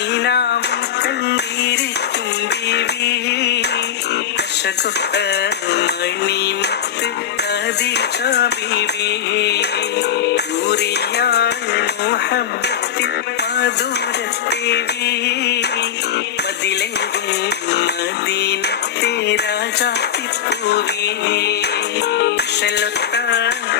വീണാവും കണ്ണീരിക്കും ബീവി. മണിമുത്ത് ഖദീജ ബീവി. നൂറിയാണ് മുഹബത്തിൻ മധുരത്തേവി. മതിലെങ്കും മദീനത്തെ രാജാത്തിപ്പൂവി. ശലത്താണ്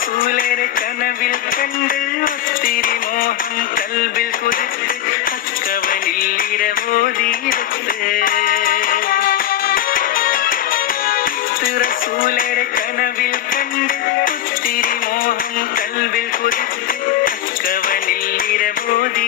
റസൂലരെ കനവിൽ കണ്ട് ഒത്തിരി മോഹം കൽബിൽ കുതിർത്ത് അക്കവനിൽ ഇരവോതിരത്ത് റസൂലരെ കനവിൽ കണ്ട് ഒത്തിരി മോഹം കൽബിൽ കുതിർത്ത് അക്കവനിൽ ഇരവോതിരത്ത്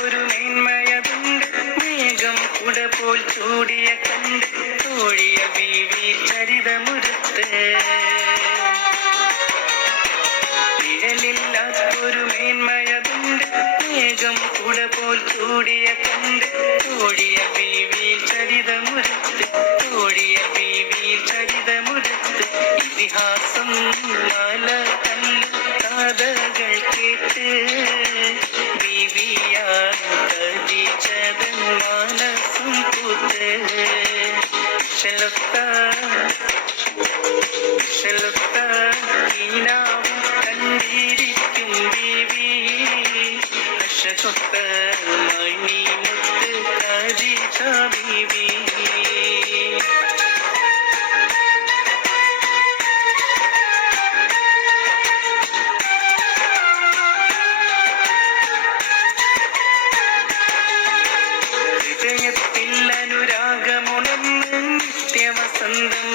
ചൂടിയ കണ്ട് കൂടിയ ബീവി ചരിതമുരത്ത് കൂടിയ ബീവി ചരിതമുരത്ത്. ഇതിഹാസം മാല കല്ല് കഥകൾ കഷകൊത്ത മണിമുത്ത് കതിച്ച ബീവി ഹൃദയത്തിൽ അനുരാഗമുണർന്ന് നിത്യവസന്തം